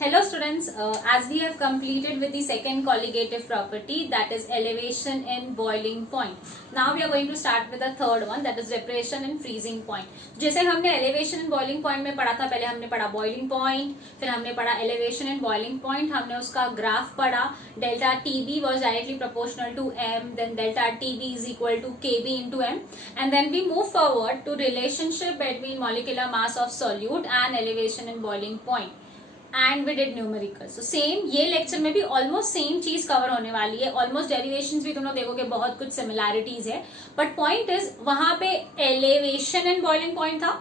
Hello students, as we have completed with the second colligative property, that is elevation in boiling point. Now we are going to start with the third one, that is depression in freezing point. जैसे हमने elevation in boiling point में पढ़ा था, पहले हमने पढ़ा boiling point, फिर हमने पढ़ा elevation in boiling point, हमने उसका ग्राफ पढ़ा, delta TB was directly proportional to M, then delta TB is equal to KB into M, and then we move forward to relationship between molecular mass of solute and elevation in boiling point. And we did numerical. So same ये lecture में भी almost same चीज cover होने वाली है. Almost derivations भी तुम लोग देखोगे बहुत कुछ सिमिलैरिटीज है, बट पॉइंट इज वहां पे एलिवेशन एंड बॉइलिंग पॉइंट था,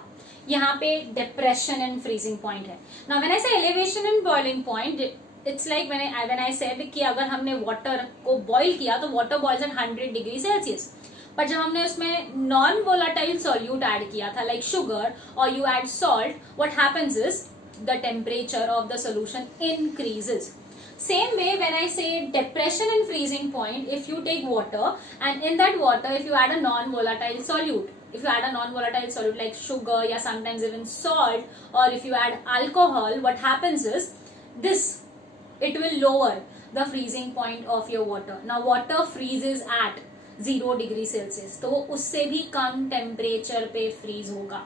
यहाँ पे डिप्रेशन एंड फ्रीजिंग पॉइंट है. Now when I say elevation and boiling point, it's like when I said कि अगर हमने वाटर को बॉइल किया तो water boils at 100 degree Celsius, पर जब हमने उसमें नॉन वोलाटाइल सॉल्यूट ऐड किया था लाइक शुगर और you add salt, what happens is the temperature of the solution increases. Same way when I say depression and freezing point, if you take water and in that water if you add a non-volatile solute, if you add a non-volatile solute like sugar or sometimes even salt, or if you add alcohol, what happens is this, it will lower the freezing point of your water. Now water freezes at 0 degree Celsius, तो उससे भी कम temperature पे freeze होगा.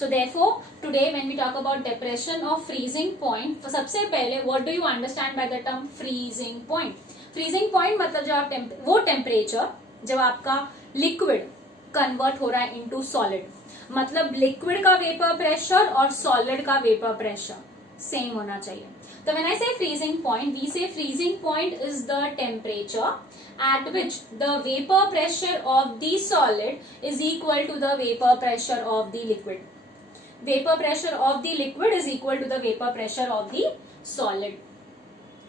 So therefore today when we talk about depression or freezing point, तो सबसे पहले what do you understand by the term freezing point? Freezing point मतलब जब आप वो टेम्परेचर जब आपका लिक्विड कन्वर्ट हो रहा है इनटू सॉलिड, मतलब लिक्विड का वेपर प्रेशर और सॉलिड का वेपर प्रेशर सेम होना चाहिए. तो when I say freezing point, we say freezing point is the temperature at which the vapor pressure of the solid is equal to the vapor pressure of the liquid. Vapor pressure of the liquid is equal to the vapor pressure of the solid.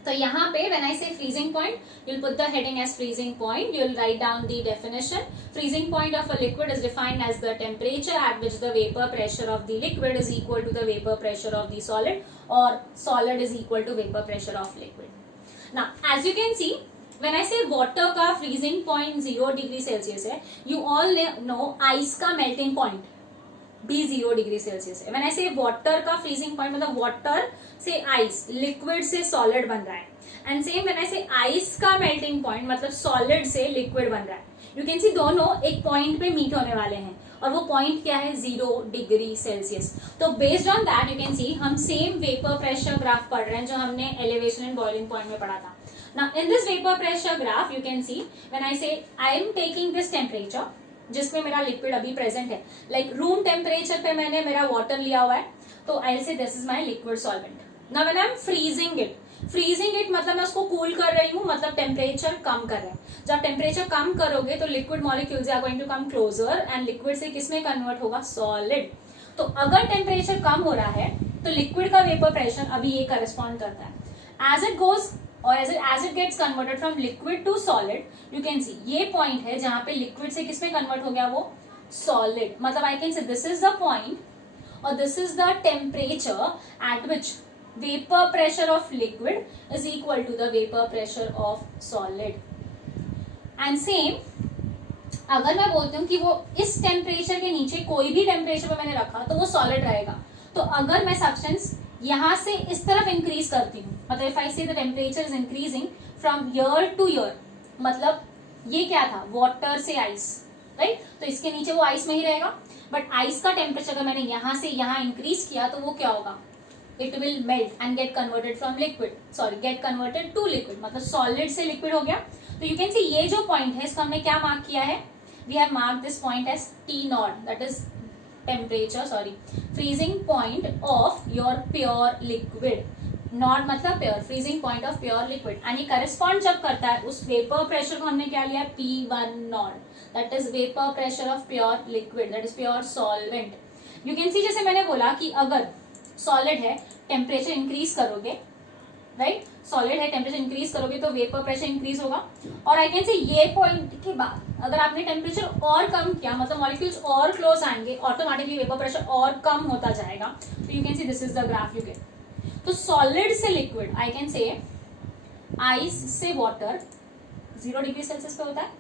तो यहाँ पे when I say freezing point, you'll put the heading as freezing point. You'll write down the definition. Freezing point of a liquid is defined as the temperature at which the vapor pressure of the liquid is equal to the vapor pressure of the solid, or solid is equal to vapor pressure of liquid. Now, as you can see, when I say water का freezing point 0 degree Celsius है, you all know ice का melting point भी 0 degree Celsius है. When I से water का freezing point मतलब water से ice, liquid से सॉलिड बन रहा है, एंड सेम व्हेन आई से आइस का मेल्टिंग पॉइंट मतलब सॉलिड से लिक्विड बन रहा है. यू कैन सी दोनों एक पॉइंट पे मीट होने वाले हैं, और वो पॉइंट क्या है 0 डिग्री सेल्सियस. तो based on that you can सी हम सेम वेपर प्रेशर ग्राफ पढ़ रहे हैं जो हमने एलिवेशन एंड बॉइलिंग पॉइंट में पढ़ा था. Now in this vapour pressure graph you can see when I say I am taking this temperature जिसमें मेरा लिक्विड अभी प्रेजेंट है, लाइक रूम टेम्परेचर पे मैंने मेरा वाटर लिया हुआ है, तो आई से this is my liquid solvent. Now when I am freezing it मतलब मैं उसको कूल कर रही हूँ, मतलब टेम्परेचर कम कर रहे हैं. जब टेम्परेचर कम करोगे तो liquid molecules are going to come closer and liquid से किसमें कन्वर्ट होगा, सॉलिड. तो अगर टेम्परेचर कम हो रहा है तो लिक्विड का वेपर प्रेशर अभी ये करस्पॉन्ड करता है. एज इट गोज और as it gets converted from liquid to solid, you can see ये point है जहाँ पे liquid से किसमें convert हो गया, वो solid. मतलब I can say this is the point or this is the temperature at which vapor pressure of liquid is equal to the vapor pressure of solid. And same अगर मैं बोलती हूँ कि वो इस टेम्परेचर के नीचे कोई भी टेम्परेचर पे मैंने रखा तो वो सॉलिड रहेगा. तो अगर मैं सब्सटेंस यहां से इस तरफ इंक्रीज करती हूँ, मतलब इफ आई से the temperature is increasing from year two year, मतलब ये क्या था, वाटर से आइस, राइट. तो इसके नीचे वो आइस में ही रहेगा, बट आइस का टेम्परेचर अगर मैंने यहां से यहां इंक्रीज किया तो वो क्या होगा, it will melt and get converted from liquid, sorry get converted to liquid, मतलब सॉलिड से लिक्विड हो गया. तो यू कैन सी ये जो पॉइंट है इसको हमने क्या मार्क किया है, we have mark this point as T not, that is temperature, sorry, freezing point of your pure liquid. Not मतलब pure, freezing point of pure liquid. and ये correspond जब करता है उस vapor pressure को हमने क्या लिया, P1 naught, that is vapor pressure of pure liquid, that is pure solvent. You can see जैसे मैंने बोला कि अगर solid है temperature increase करोगे, राइट, सॉलिड है टेम्परेचर इंक्रीज करोगे तो वेपर प्रेशर इंक्रीज होगा. और आई कैन से ये पॉइंट के बाद अगर आपने टेम्परेचर और कम किया मतलब मॉलिक्यूल्स और क्लोज आएंगे, ऑटोमेटिकली वेपर प्रेशर और कम होता जाएगा. तो you can see this is the graph you get. तो सॉलिड से लिक्विड आई कैन से आइस से वाटर 0 डिग्री सेल्सियस पे होता है,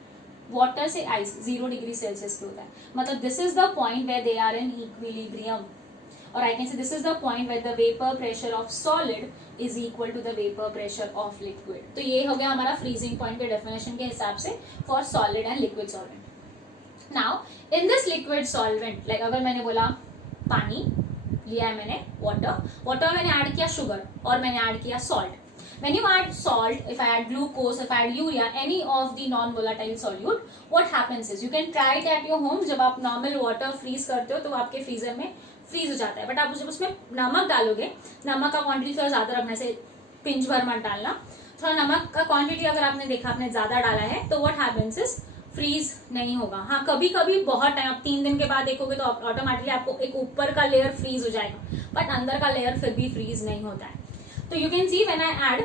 वाटर से आइस 0 डिग्री सेल्सियस पे होता है. मतलब this is the point where they are in equilibrium. और I can say this is the point where the vapour pressure of solid is equal to the vapour pressure of liquid. तो ये हो गया हमारा फ्रीजिंग पॉइंट के definition के हिसाब से for solid and liquid solvent. Now in this liquid solvent, like अगर मैंने बोला पानी लिया है मैंने, वाटर मैंने ऐड किया शुगर और मैंने ऐड किया salt. When you add salt, if I add glucose, if I add urea, any of the non-volatile solute, what happens is you can try it at your home. जब आप normal water freeze करते हो तो आपके freezer में freeze हो जाता है, बट आप जब उसमें नमक डालोगे, नमक का क्वांटिटी थोड़ा ज्यादा रखना, से पिंच भर मत डालना, थोड़ा नमक का क्वांटिटी अगर आपने देखा आपने ज्यादा डाला है तो what happens is फ्रीज नहीं होगा। हाँ, कभी कभी बहुत टाइम, आप 3 दिन के बाद देखोगे तो ऑटोमेटिकली आपको एक ऊपर का लेयर फ्रीज हो जाएगा, बट अंदर का लेयर फिर भी फ्रीज नहीं होता है। So you can see when I add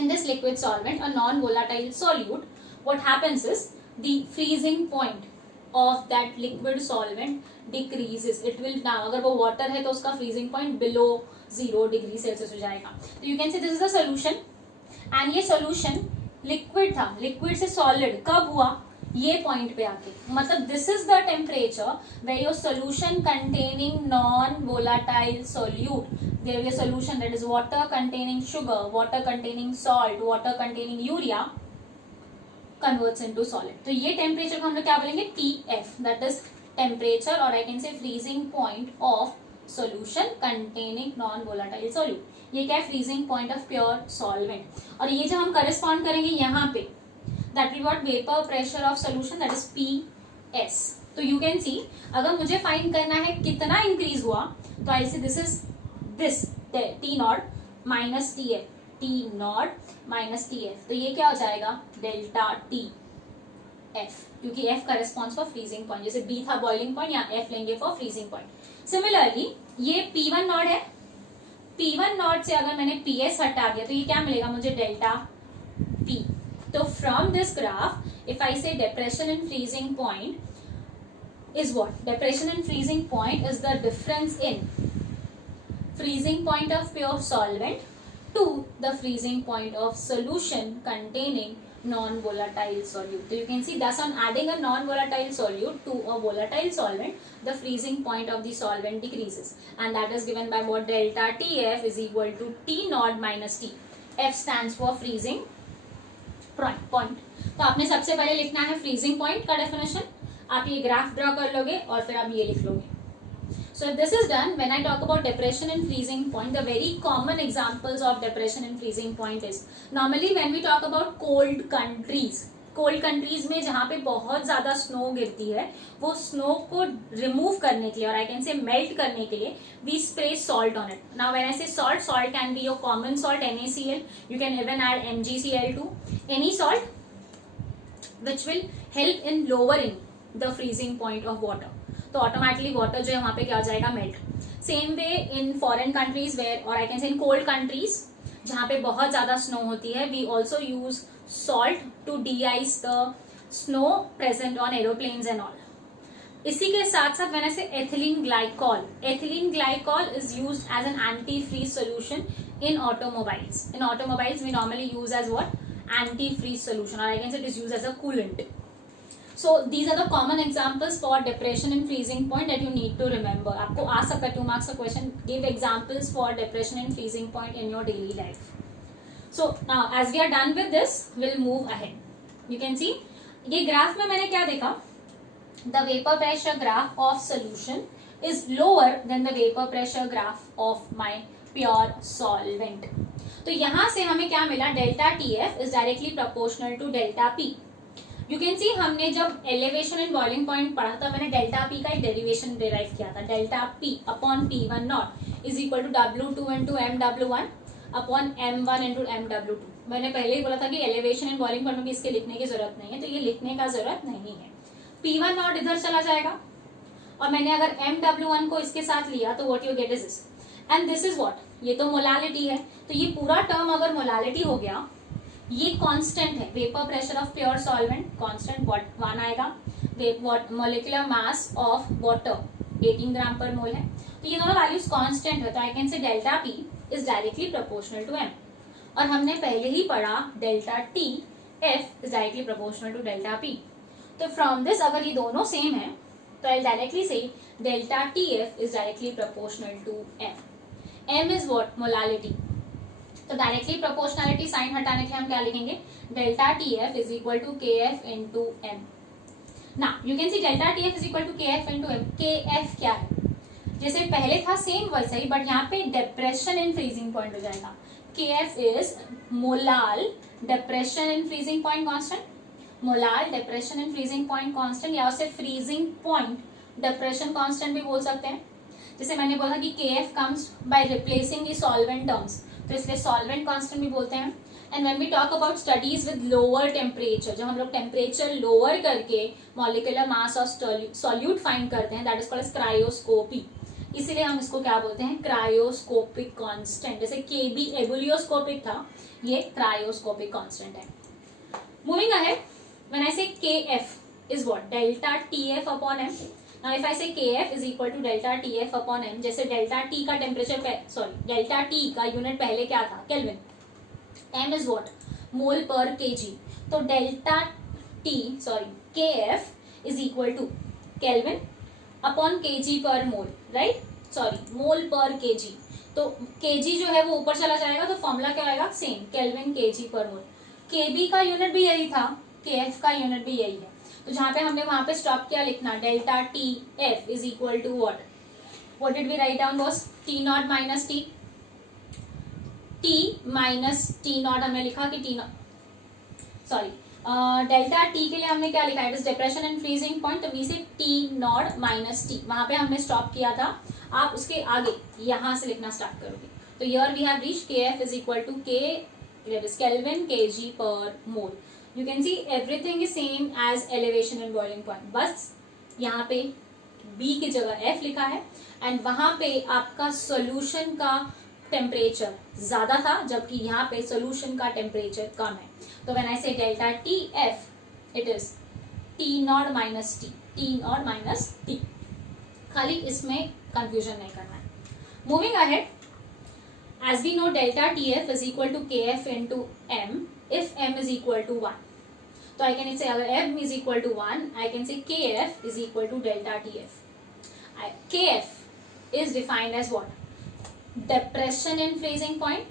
in this liquid solvent a non-volatile solute, what happens is the freezing point of that liquid solvent decreases. It will now, अगर वो water है तो उसका freezing point below 0 degree Celsius हो जाएगा। तो you can see this is the solution, and ये solution liquid था, liquid से solid कब हुआ, ये पॉइंट पे आके, मतलब this is the temperature where your solution containing non volatile solute, there will be a solution that is water containing sugar, water containing salt, water containing urea converts into solid. तो ये temperature को हम लोग क्या बोलेंगे, TF, that is temperature और I can से freezing point of solution containing non volatile solute. ये क्या है, freezing point of pure solvent. और ये जब हम करस्पॉन्ड करेंगे यहाँ पे, that will what vapor pressure of solution, that is PS। तो you can see अगर मुझे फाइंड करना है कितना इंक्रीज हुआ तो I see this is this T not minus TF, T not minus TF, तो ये क्या हो जाएगा डेल्टा TF, क्योंकि F का रिस्पॉन्स फॉर फ्रीजिंग पॉइंट, जैसे B था बॉइलिंग पॉइंट, या F लेंगे फॉर फ्रीजिंग पॉइंट। सिमिलरली ये P1 नॉट है, P1 नॉट से अगर मैंने PS हटा दिया तो ये क्या मिलेगा मुझे, delta P। So from this graph, if I say depression and freezing point is what? Depression and freezing point is the difference in freezing point of pure solvent to the freezing point of solution containing non-volatile solute. So you can see thus on adding a non-volatile solute to a volatile solvent, the freezing point of the solvent decreases, and that is given by what, delta TF is equal to T naught minus T. F stands for freezing point. तो आपने सबसे पहले लिखना है freezing point का definition, आप ये graph draw कर लोगे और फिर आप ये लिख लोगे। So if this is done, when I talk about depression and freezing point, the very common examples of depression and freezing point is normally when we talk about cold countries में जहां पे बहुत ज्यादा स्नो गिरती है, वो snow को remove करने के लिए और आई कैन से मेल्ट करने के लिए we spray salt on it. Now when I say salt can be your common salt NaCl, you can even add MgCl2, any salt which will help in lowering the freezing point of water। तो automatically water जो है वहां पे क्या हो जाएगा, melt. Same way in foreign countries where, और I can से इन कोल्ड कंट्रीज जहां पे बहुत ज्यादा स्नो होती है, we also use salt to de-ice the snow present on aeroplanes and all। इसी के साथ साथ मैंने से ethylene glycol is used as an anti-freeze solution in automobiles। In automobiles we normally use as what, anti-freeze solution, or I can say it is used as a coolant। So these are the common examples for depression and freezing point that you need to remember। आपको आ सकता है 2 marks का question, give examples for depression and freezing point in your daily life। So now as we are done with this, we'll move ahead। You can see ये graph में मैंने क्या देखा, the vapor pressure graph of solution is lower than the vapor pressure graph of my pure solvent। तो यहां से हमें क्या मिला, delta TF is directly proportional to delta P। You can see हमने जब एलिवेशन एंड बॉइलिंग पॉइंट पढ़ा था, मैंने डेल्टा P का एक डेरिवेशन डिराइव किया था, delta P upon P1 not is equal to W2 into MW1 upon M1 into MW2। मैंने पहले ही बोला था कि एलिवेशन एंड बॉइलिंग पॉइंट में इसके लिखने की जरूरत नहीं है, तो ये लिखने का जरूरत नहीं है। P1 नॉट इधर चला जाएगा और मैंने अगर MW1 को इसके साथ लिया तो what you get is this, and this is what, ये तो मोलालिटी है, तो ये पूरा टर्म अगर मोलालिटी हो गया, ये कांस्टेंट है, vapour pressure of pure solvent constant 1 आएगा, मोलिकुलर मास ऑफ वाटर 18 ग्राम पर मोल है, तो ये दोनों वैल्यूज कांस्टेंट है, तो I can say delta P is directly proportional to M। और हमने पहले ही पढ़ा delta TF is directly proportional to delta P। तो फ्रॉम दिस अगर ये दोनों सेम है तो I'll directly say delta TF is directly proportional to M. M is what? Molality. तो डायरेक्टली प्रोपोर्शनलिटी साइन हटाने के लिए हम क्या लिखेंगे? Delta TF is equal to KF into M. Now you can see delta TF is equal to KF into M. KF क्या है? जैसे पहले था सेम वैसा ही, बट यहाँ पे डिप्रेशन इन फ्रीजिंग पॉइंट हो जाएगा. KF is molal depression in freezing point constant. Molal depression in freezing point constant, या उसे फ्रीजिंग पॉइंट डिप्रेशन कांस्टेंट भी बोल सकते हैं. जैसे मैंने बोला कि KF comes by replacing the solvent terms, तो इसलिए सॉल्वेंट कांस्टेंट भी बोलते हैं. And when we talk about studies with lower temperature, जब हम लोग टेम्परेचर लोअर करके molecular mass of solute find करते हैं, that is called as cryoscopy. इसीलिए हम इसको क्या बोलते हैं? Cryoscopic constant. जैसे KB एबुलियोस्कोपिक था, ये क्रायोस्कोपिक कांस्टेंट है. Moving ahead, when I say KF is what? Delta TF upon M. Now if I say KF is equal to delta TF upon M, जैसे delta T का temperature delta T का unit पहले क्या था? Kelvin. M is what? मोल पर kg. तो delta KF is equal to kelvin upon kg पर मोल, right? मोल पर kg. तो kg जो है वो ऊपर चला जाएगा, तो फॉर्मूला क्या आएगा? सेम, केल्विन kg पर मोल. KB का यूनिट भी यही था, KF का यूनिट भी यही है. तो जहां पे हमने वहां पे स्टॉप किया लिखना, delta TF is equal to what did we write down? Was T0 minus T. T minus T0 हमने लिखा कि डेल्टा T के लिए हमने क्या लिखा? It is depression and freezing point, तो वी से T0 माइनस T. वहां पे हमने स्टॉप किया था. आप उसके आगे यहां से लिखना स्टार्ट करोगे. तो here we have reached KF is equal to Kelvin kg पर मोल. You can see everything is same as elevation and boiling point. बस यहाँ पे B की जगह F लिखा है, एंड वहां पे आपका सोल्यूशन का टेम्परेचर ज्यादा था, जबकि यहाँ पे सोल्यूशन का टेम्परेचर कम है. तो व्हेन आई से delta TF it is T0 minus T. T0 minus T. खाली इसमें कंफ्यूजन नहीं करना है. Moving ahead, as we know delta TF is equal to KF into M if M is equal to 1. So I can say अगर M is equal to 1, I can say KF is equal to delta TF. KF is defined as what? Depression in freezing point.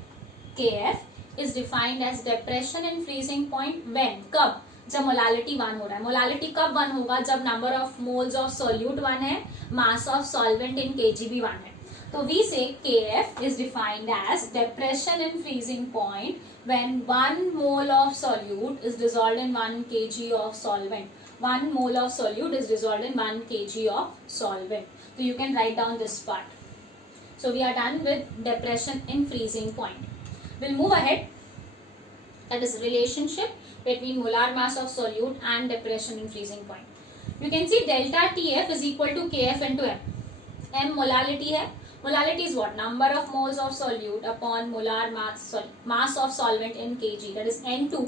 KF is defined as depression in freezing point when? कब? जब molality 1 हो रहा है. Molality कब 1 होगा? जब number of moles of solute 1 है, mass of solvent in kg भी 1 है. So we say KF is defined as depression in freezing point when 1 mole of solute is dissolved in 1 kg of solvent. 1 mole of solute is dissolved in 1 kg of solvent. So you can write down this part. So we are done with depression in freezing point. We'll move ahead. That is relationship between molar mass of solute and depression in freezing point. You can see delta TF is equal to KF into M. M molality है. Molality is what? Number of moles of solute upon molar mass of solvent in kg. That is N2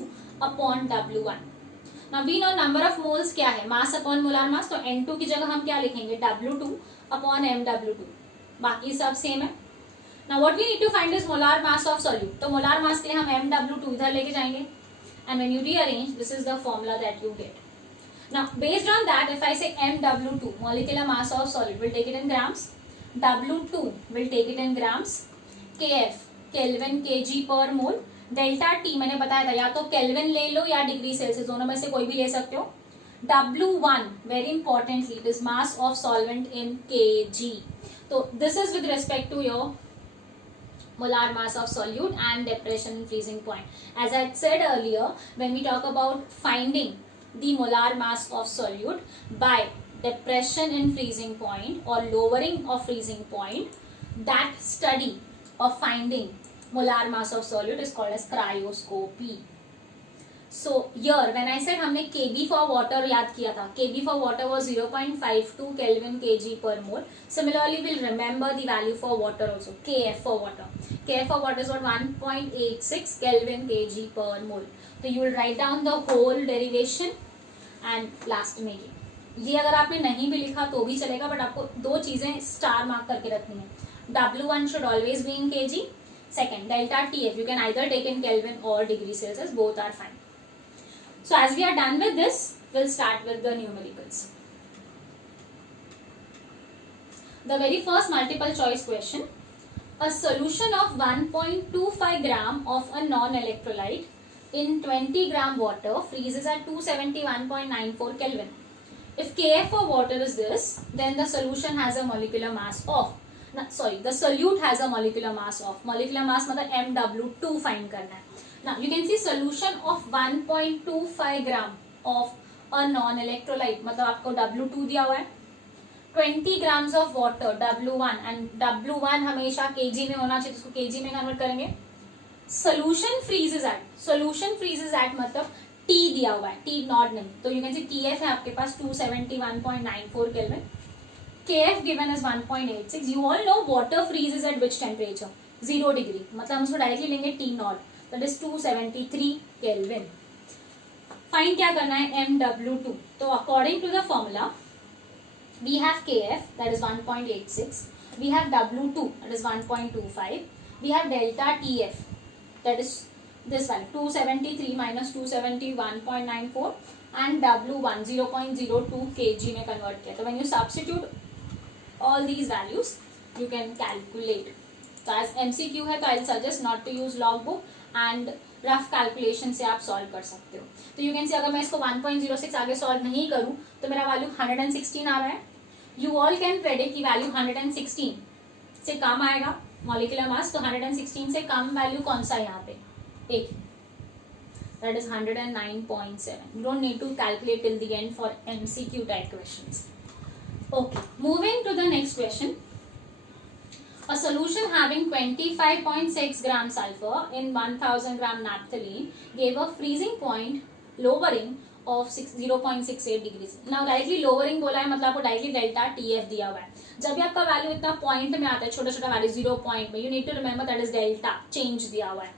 upon W1. Now we know number of moles क्या है? Mass upon molar mass. तो N2 की जगह हम क्या लिखेंगे? W2 upon MW2. बाकी सब सेम है. Now what we need to find is molar mass of solute. तो molar mass के लिए हम MW2 इधर लेके जाएंगे. And when you rearrange, this is the formula that you get. Now based on that, if I say MW2, molecular mass of solute, we'll take it in grams. W2 will take it in grams. KF Kelvin kg per mole. Delta T मैंने बताया था, या तो kelvin ले लो या degree Celsius, दोनों में से कोई भी ले सकते हो. W1 very importantly it is mass of solvent in kg. तो this is with respect to your molar mass of solute and depression in freezing point. As I said earlier, when we talk about finding the molar mass of solute by depression in freezing point or lowering of freezing point, that study of finding molar mass of solute is called as cryoscopy. So here when I said हमने Kb for water याद किया था, Kb for water was 0.52 Kelvin kg per mole. Similarly we'll remember the value for water also, Kf for water. Kf for water is what? 1.86 Kelvin kg per mole. So you will write down the whole derivation and last में ये अगर आपने नहीं भी लिखा तो भी चलेगा, बट आपको दो चीजें स्टार मार्क करके रखनी है. W1 should always be in kg. Second, delta TF you can either take in Kelvin or degree Celsius, both are fine. So as we are done with this, we'll start with the numericals. The very first multiple choice question, a solution of 1.25 gram of a non-electrolyte in 20 gram water freezes at 271.94 Kelvin. If Kf for water is this, then the solution has a molecular mass of, the solute has a molecular mass of, molecular mass मतलब MW2 find करना है. Now you can see solution of 1.25 gram of a non-electrolyte, मतलब आपको W2 दिया हुआ है, 20 grams of water W1, and W1 हमेशा kg में होना चाहिए, इसको kg में कन्वर्ट करेंगे. Solution freezes at मतलब T दिया हुआ है, T नॉट नहीं, तो यू कैन सी TF है आपके पास 271.94 kelvin. KF given is 1.86. You all know water freezes at which temperature? 0 degree, मतलब हम उसको डायरेक्टली लेंगे T not, that is 273 kelvin. Find क्या करना है, MW2. तो according to the formula we have Kf, that is 1.86, we have W2, that is 1.25, we have delta TF, that is this one 273 minus 271.94, and W1 0.02 kg में convert किया. तो when you substitute all these values you can calculate. तो as MCQ है तो I'll suggest not to use logbook and rough calculation से आप solve कर सकते हो. तो यू कैन सी अगर मैं इसको 1.06 आगे सॉल्व नहीं करूं तो मेरा वैल्यू 116 आ रहा है. यू ऑल कैन प्रेडिक्ट की वैल्यू 116 से कम आएगा मॉलिक्यूलर मास, तो 116 से कम वैल्यू कौन सा है यहाँ पे, एक, that is 109.7. You don't need to calculate till the end for MCQ type questions. Okay, moving to the next question. A solution having 25.6 gram sulfur in 1000 gram naphthalene gave a freezing point lowering of 0.68 degrees. Now directly lowering बोला है मतलब आपको directly delta TF दिया हुआ है. जब भी आपका वैल्यू इतना पॉइंट में आता है, छोटा छोटा वैल्यू 0 पॉइंट में, you need to remember that is delta change दिया हुआ है.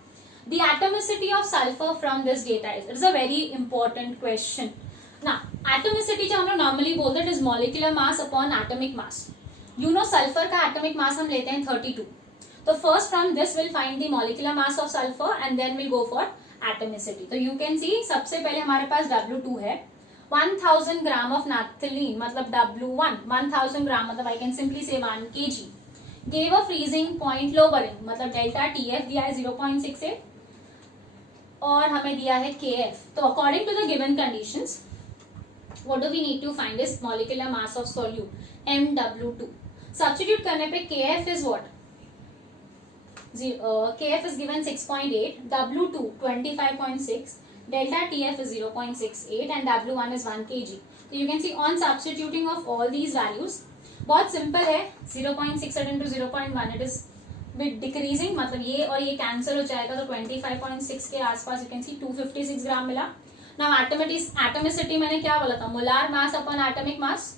The atomicity of sulfur from this data is, it is a very important question. Now atomicity जो हम लोग नॉर्मली बोलते हैं, it is molecular mass upon atomic mass. You know sulphur का atomic mass हम लेते हैं 32. तो first from this will find the molecular mass of sulphur and then will go for atomicity. तो यू कैन सी सबसे पहले हमारे पास W2 है, 1000 ग्राम ऑफ नैप्थलीन मतलब W1 1000 ग्राम मतलब आई कैन सिंपली से 1 kg gave a freezing point lowering मतलब delta TF दिया है 0.68 और हमें दिया है KF. तो according to the given conditions what do we need to find is molecular mass of solute MW2. Substitute करने पे KF is what? KF is given 6.8, W2 25.6, delta TF is 0.68 and W1 is 1 kg. So you can see on substituting of all these values, बहुत simple है, 0.68 into 0.1 it is bit decreasing, मतलब ये और ये cancel हो जाएगा तो 25.6 के आसपास you can see 256 ग्राम मिला. Now atomicity मैंने क्या बोला था, molar mass upon atomic mass.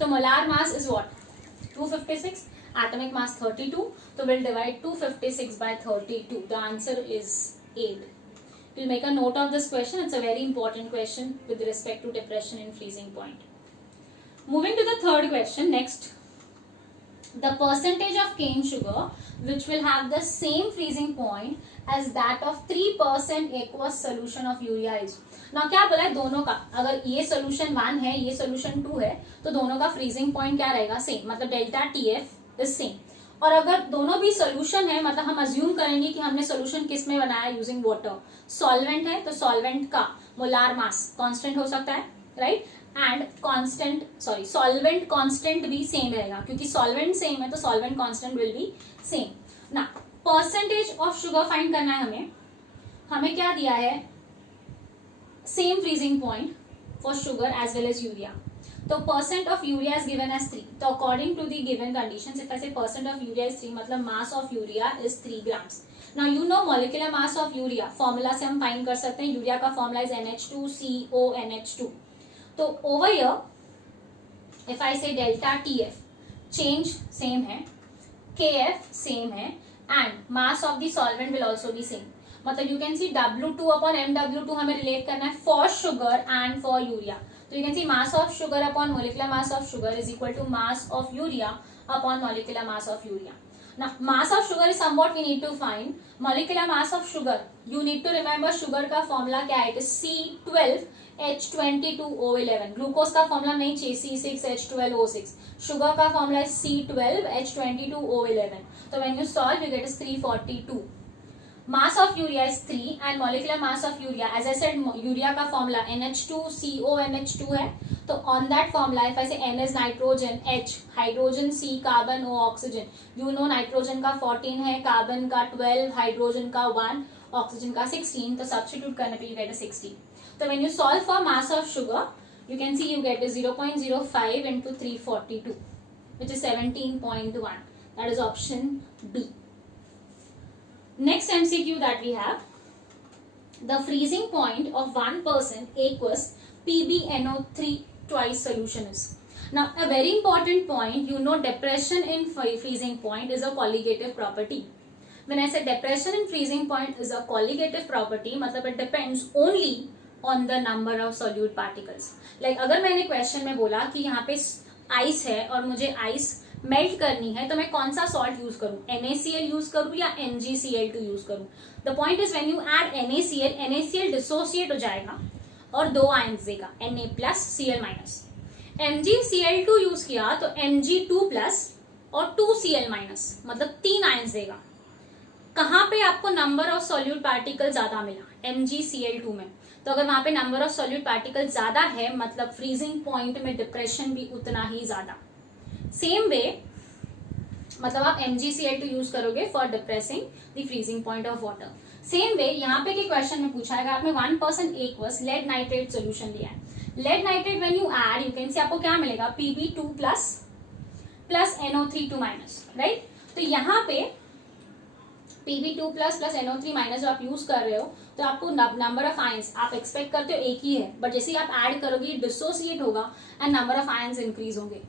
तो molar mass is what, 256, atomic mass 32, so we'll divide 256 by 32. The answer is 8. We'll make a note of this question. It's a very important question with respect to depression and freezing point. Moving to the third question next. The percentage of cane sugar which will have the same freezing point as that of 3% aqueous solution of urea is. Now क्या बोला है, दोनों का अगर ये solution 1 है ये solution 2 है तो दोनों का फ्रीजिंग पॉइंट क्या रहेगा, सेम, मतलब डेल्टा TF इज सेम. और अगर दोनों भी सोल्यूशन है मतलब हम अज्यूम करेंगे कि हमने सोल्यूशन किस में बनाया, यूजिंग वाटर. सॉल्वेंट है तो सॉल्वेंट का मोलार मास कांस्टेंट हो सकता है, right, and constant solvent constant भी सेम रहेगा क्योंकि सॉल्वेंट सेम है तो solvent constant will be same. ना परसेंटेज ऑफ शुगर फाइंड करना है हमें क्या दिया है, same freezing point for sugar as well as urea. So percent of urea is given as 3. So according to the given conditions, if I say percent of urea is 3, मतलब mass of urea is 3 grams. Now you know molecular mass of urea formula से हम find कर सकते हैं. urea का formula is NH2CONH2. तो over here if I say delta TF change same है, KF same है and mass of the solvent will also be same. मतलब you can see W2 upon MW2 हमें relate करना है for sugar and for urea. तो you can see mass of sugar upon molecular mass of sugar is equal to mass of urea upon molecular mass of urea. Now, mass of sugar is somewhat we need to find. Molecular mass of sugar. You need to remember sugar का formula क्या है? It is C12H22O11. Glucose का formula नहीं चाहिए C6H12O6. Sugar का formula is C12H22O11. So when you solve, you get is 342. Mass of urea is 3 and molecular mass of urea, as I said, urea का formula NH2CONH2 है. तो on that formula, if I say N is nitrogen, H hydrogen, C carbon, O oxygen. You know nitrogen का 14 है, carbon का 12, hydrogen का 1, oxygen का 16. तो substitute करने पे you get a 60. So when you solve for mass of sugar, you can see you get a 0.05 into 342, which is 17.1. That is option B. Next MCQ that we have, the freezing point of 1% aqueous PbNO3 twice solution is. Now a very important point, you know depression in freezing point is a colligative property. When I say depression in freezing point is a colligative property, मतलब it depends only on the number of solute particles. Like अगर मैंने question में बोला कि यहाँ पे ice है और मुझे आइस मेल्ट करनी है तो मैं कौन सा सॉल्ट यूज करूं, NaCl यूज करूं या MgCl2 यूज करूं. The point is when you add NaCl dissociate हो जाएगा और 2 आयंस देगा Na+Cl-. MgCl2 यूज किया तो Mg2+ और 2Cl-, मतलब 3 आयंस देगा. कहां पे आपको नंबर ऑफ सॉल्यूट पार्टिकल ज्यादा मिला? MgCl2 में. तो अगर वहां पे नंबर ऑफ सॉल्यूट पार्टिकल ज्यादा है मतलब फ्रीजिंग पॉइंट में डिप्रेशन भी उतना ही ज्यादा. सेम वे मतलब आप MgCl2 यूज करोगे for depressing the freezing point of water. Same way यहाँ पे के क्वेश्चन में पूछा है आपने 1% एक्वस लेड नाइट्रेट सोल्यूशन लिया है. Lead nitrate when you add you can see आपको क्या मिलेगा? Pb2+ plus NO3 right. तो यहाँ पे Pb2+ प्लस NO3- जो आप यूज कर रहे हो तो आपको नंबर ऑफ आयंस आप एक्सपेक्ट करते हो एक ही है, बट जैसे आप ऐड करोगे डिसोसिएट होगा and number of ions increase होंगे.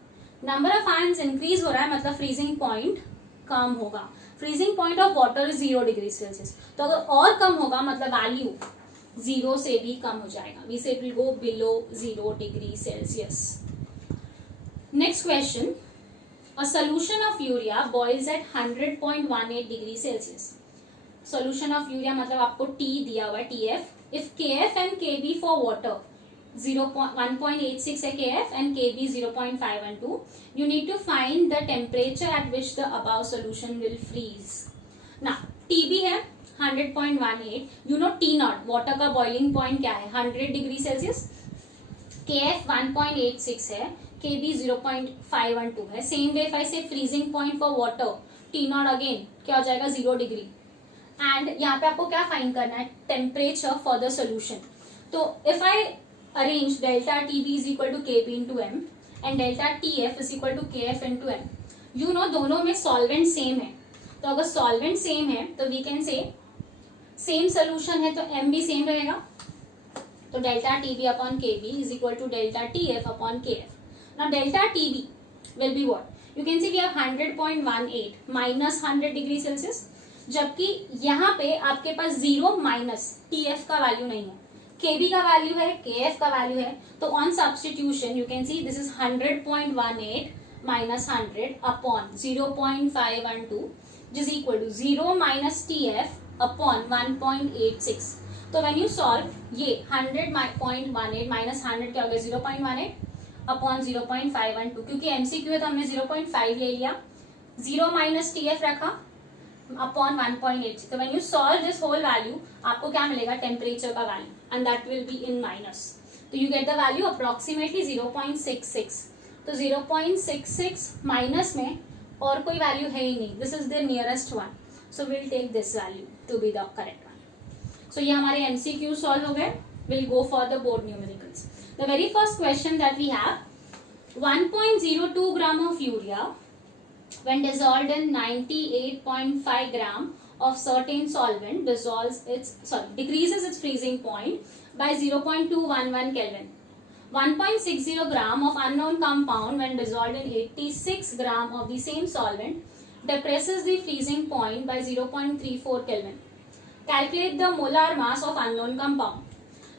नंबर ऑफ आयंस इंक्रीज हो रहा है मतलब फ्रीजिंग पॉइंट कम होगा. Freezing point of water is 0 degree Celsius. तो अगर और कम होगा मतलब वैल्यू 0 से भी कम हो जाएगा. We say it will go below 0 degree Celsius. Next question, a solution of urea boils at 100.18 degree Celsius. Solution of urea मतलब आपको T दिया हुआ है TF. If KF and KB for water 1.86 है KF and KB 0.512. You need to find the temperature at which the above solution will freeze. Now TB है 100.18. You know T0 water का boiling point क्या है? 100 degree Celsius. KF 1.86 है, KB 0.512 है. Same way if I say freezing point for water T0 again क्या हो जाएगा? 0 degree. And यहाँ पे आपको क्या फाइंड करना है? Temperature for the solution. तो if I arrange delta TB is equal to Kb into M and delta TF is equal to KF into M. You know दोनों में solvent same है. तो अगर solvent same है तो we can say same solution है तो M भी same रहेगा. तो delta TB upon KB is equal to delta TF upon KF. Now delta TB will be what? You can see we have 100.18 minus 100 degree Celsius, जबकि यहाँ पे आपके पास 0 minus TF का वैल्यू नहीं है, KB का वैल्यू है, KF का वैल्यू है. तो on substitution you can see this is 100.18 minus 100 upon 0.512 is equal to 0 minus TF upon 1.86. तो व्हेन यू सॉल्व ये 100.18 माइनस 100 क्या हो गया? 0.18 अपॉन 0.512. क्योंकि MCQ है तो हमने 0.5 ले लिया, 0 माइनस TF रखा अपॉन 1.86. तो when you solve this whole value आपको क्या मिलेगा? टेम्परेचर का value, and that will be in minus. So you get the value approximately 0.66. तो 0.66 माइनस में और कोई वैल्यू है ही नहीं. This is the nearest one. So we'll take this value to be the correct one. So ये हमारे MCQ solve हो गए. We'll go for the board numericals. The very first question that we have, 1.02 gram of urea when dissolved in 98.5 gram of certain solvent decreases its freezing point by 0.211 Kelvin. 1.60 gram of unknown compound when dissolved in 86 gram of the same solvent depresses the freezing point by 0.34 Kelvin. Calculate the molar mass of unknown compound.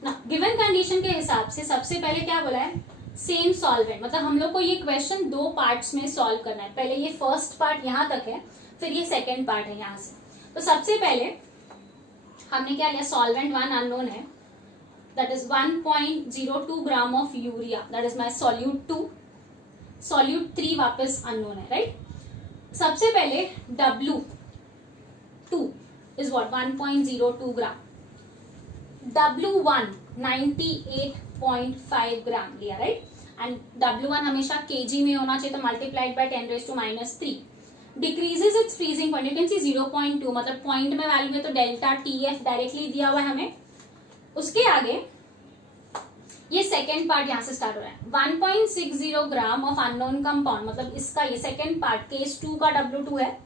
Now, given condition के हिसाब से सबसे पहले क्या बोला है? Same solvent. मतलब हम लोग को ये क्वेश्चन 2 पार्ट्स में सॉल्व करना है. पहले ये फर्स्ट पार्ट यहाँ तक है, फिर ये सेकेंड पार्ट है यहाँ से। तो सबसे पहले हमने क्या लिया, सॉल्वेंट 1 अननोन है, that is 1.02 gram of urea, that is my solute 2, solute 3 वापस अननोन है, राइट। सबसे पहले W2 is what 1.02 gram, W1 98.5 ग्राम लिया, राइट। एंड W1 हमेशा kg में होना चाहिए, तो multiplied by 10⁻³ decreases it's freezing point, you can सी 0.2, मतलब पॉइंट में वैल्यू है तो डेल्टा TF डायरेक्टली दिया हुआ है हमें। उसके आगे ये सेकेंड पार्ट यहां से स्टार्ट हो रहा है, 1.60 ग्राम ऑफ अननोन कंपाउंड, मतलब इसका ये सेकेंड पार्ट केस 2 का W2 है।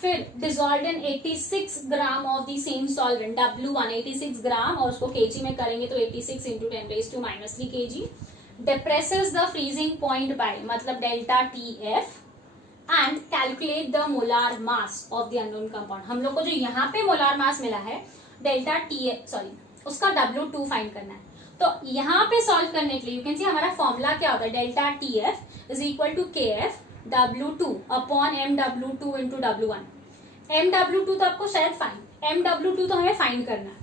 फिर dissolved in 86 gram of the same solvent, W1 86 ग्राम, और उसको kg में करेंगे तो 86 into 10⁻³ kg, depresses the freezing point by, मतलब delta TF, and calculate the molar mass of the unknown compound. हम लोग को जो यहाँ पे मोलार मास मिला है डेल्टा TF, सॉरी उसका W2 फाइंड करना है। तो यहाँ पे सॉल्व करने के लिए यू कैन सी हमारा फॉर्मूला क्या होता है, delta TF is equal to KF W2 upon MW2 into W1। MW2 तो आपको शायद MW2 तो हमें फाइंड करना है,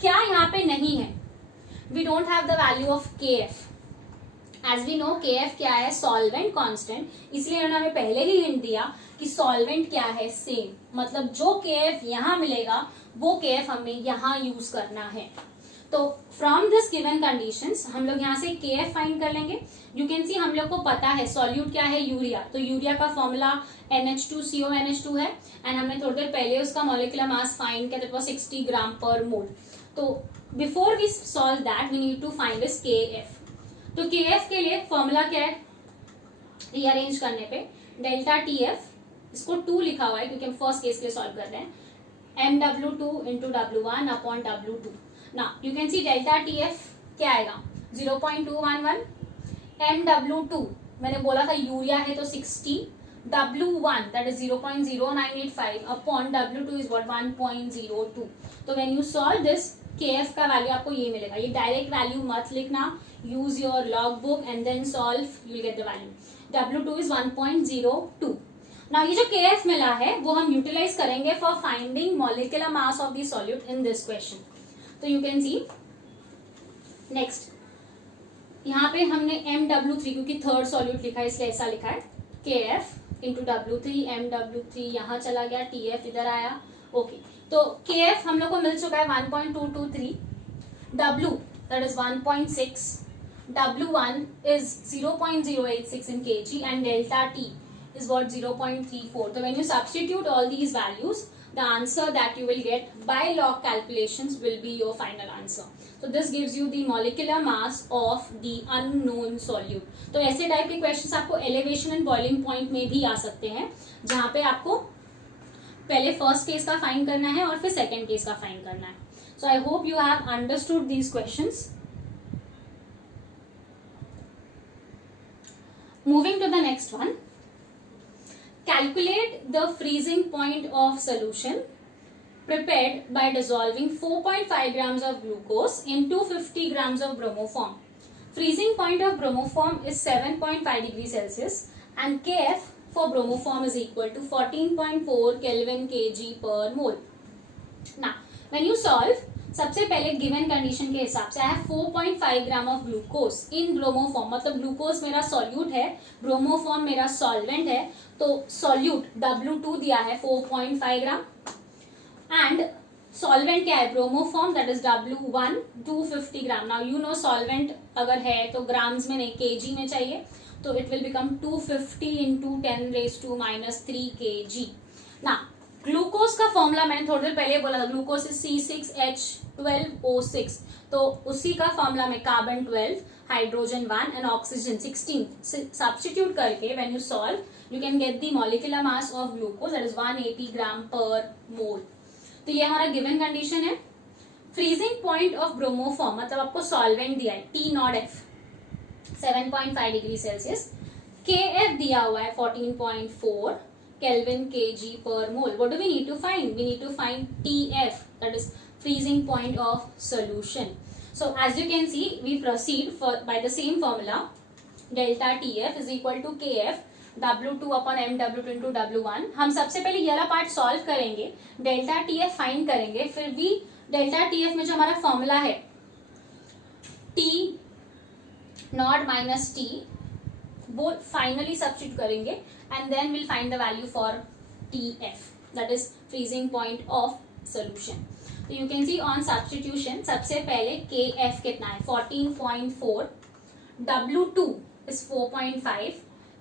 क्या यहाँ पे नहीं है, we don't have the value of KF। As we know KF क्या है, सॉल्वेंट कांस्टेंट, इसलिए उन्होंने हमें पहले ही हिंट दिया कि सॉल्वेंट क्या है, सेम, मतलब जो KF यहाँ मिलेगा वो KF हमें यहाँ यूज करना है। तो फ्रॉम दिस गिवन कंडीशंस हम लोग यहाँ से KF फाइंड कर लेंगे। यू कैन सी हम लोग को पता है सॉल्यूट क्या है, यूरिया, तो यूरिया का फॉर्मूला NH2CONH2 है, एंड हमने थोड़ी देर पहले उसका मॉलिक्यूलर मास फाइंड किया, दैट वाज 60 ग्राम पर मोल। तो before we solve that we need to find this KF। तो KF के लिए फॉर्मूला क्या है, रीअरेंज करने पे डेल्टा TF, इसको 2 लिखा हुआ है क्योंकि हम फर्स्ट केस के लिए सॉल्व कर रहे हैं, MW2 into W1 upon W2। ना you can see delta TF क्या आएगा 0.211, MW2 मैंने बोला था यूरिया है तो 60, W1 that is 0.0985 upon W2 is what 1.02। तो when you solve this KF का वैल्यू आपको ये मिलेगा, ये डायरेक्ट वैल्यू मत लिखना, use your logbook and then solve, you will get the value. W2 is 1.02. Now ये जो KF मिला है वो हम यूटिलाइज करेंगे for finding molecular mass of the solute in this question. तो यू कैन सी नेक्स्ट यहाँ पे हमने MW3, क्योंकि थर्ड सॉल्यूट लिखा है इसलिए ऐसा लिखा है, KF इंटू W3, MW3 यहाँ चला गया, TF इधर आया, ओके। तो KF हम लोग को मिल चुका है 1.223, W that is 1.6, W1 is 0.086 in kg and delta T is what 0.34. So when you substitute all these values, the answer that you will get by log calculations will be your final answer. So this gives you the molecular mass of the unknown solute. तो ऐसे type के questions आपको elevation and boiling point में भी आ सकते हैं, जहां पे आपको पहले फर्स्ट केस का फाइंड करना है और फिर सेकेंड केस का फाइंड करना है। So I hope you have understood these questions. Moving to the next one. Calculate the freezing point of solution prepared by dissolving 4.5 grams of glucose in 250 grams of bromoform. Freezing point of bromoform is 7.5 degrees Celsius and KF for bromoform is equal to 14.4 Kelvin kg per mole. Now, when you solve, सबसे पहले given condition के हिसाब से I have 4.5 gram of glucose in bromoform, मतलब glucose मेरा solute है, bromoform मेरा solvent है, तो सॉल्यूट W2 दिया है 4.5 ग्राम एंड सॉल्वेंट क्या है bromoform, that is W1 250 gram. Now you know solvent अगर है तो ग्राम्स में नहीं kg में चाहिए, तो it will become 250 into 10⁻³ kg। ना ग्लूकोज का फॉर्मूला मैंने थोड़ी देर पहले बोला था, ग्लूकोज इज C6H12O6, तो उसी का फॉर्मूला में carbon 12, hydrogen 1 and oxygen 16 substitute करके when you solve you can get the molecular mass of glucose, that is 180 gram पर मोल। तो ये हमारा गिवन कंडीशन है। फ्रीजिंग पॉइंट ऑफ ब्रोमोफॉर्म, मतलब आपको सॉल्वेंट दिया है T0F 7.5 डिग्री सेल्सियस, KF दिया हुआ है 14.4 Kelvin kg per mole. What do we need to find? We need to find TF, that is freezing point of solution. So as you can see, we proceed by the same formula. Delta TF is equal to KF W2 upon MW2 into W1। हम सबसे पहले ये वाला part solve करेंगे, delta TF find करेंगे, फिर भी delta TF में जो हमारा फॉर्मूला है T नॉट माइनस T, वो फाइनली सब्स्टिट्यूट करेंगे and then will find the value for TF, that is freezing point of solution. तो you can see on substitution, सबसे पहले KF कितना है 14.4, W2 is 4.5,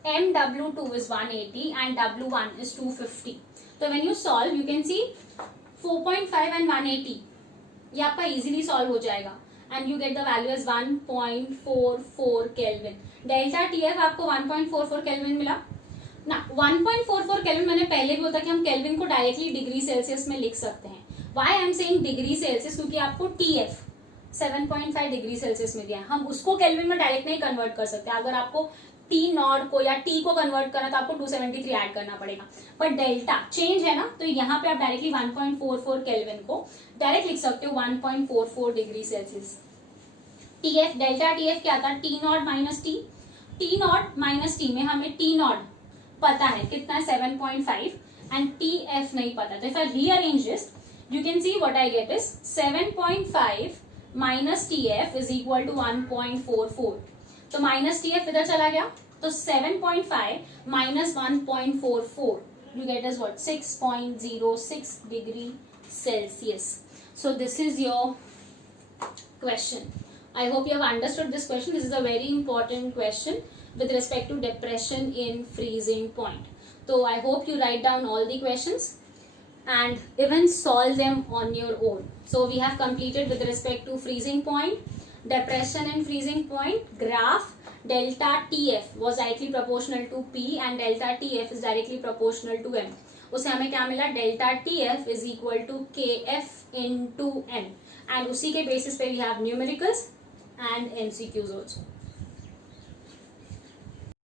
MW2 is 180 and W1 is 250. तो when you solve you can see 4.5 and 180 ये आपका easily solve हो जाएगा and you get the value as 1.44 kelvin. Delta TF आपको 1.44 केल्विन मिला ना। 1.44 केल्विन मैंने पहले भी बोला कि हम केल्विन को डायरेक्टली डिग्री सेल्सियस में लिख सकते हैं। Why I am saying degree Celsius, क्योंकि आपको TF 7.5 डिग्री सेल्सियस में दिया है, हम उसको केल्विन में डायरेक्ट नहीं कन्वर्ट कर सकते। अगर आपको T नॉट को या T को कन्वर्ट करना तो आपको 273 ऐड करना पड़ेगा, पर डेल्टा चेंज है ना, तो यहाँ पे आप डायरेक्टली 1.44 केल्विन को डायरेक्ट लिख सकते हो 1.44 degree Celsius. TF delta TF क्या था, T not minus T, T not minus T में हमें T नॉट पता है कितना है 7.5 एंड TF नहीं पता, तो if I rearrange this you can see what I get is 7.5 minus TF is equal to 1.44। तो minus TF इधर चला गया, तो 7.5 minus 1.44 you get as what 6.06 degree Celsius। So this is your question. I hope you have understood this question. This is a very important question with respect to depression in freezing point. So I hope you write down all the questions and even solve them on your own. So we have completed with respect to freezing point, depression and freezing point, graph delta TF was directly proportional to P and delta TF is directly proportional to M। उसे हमें क्या मिला, delta TF is equal to KF into M, and उसी के basis पे we have numericals and MCQs also।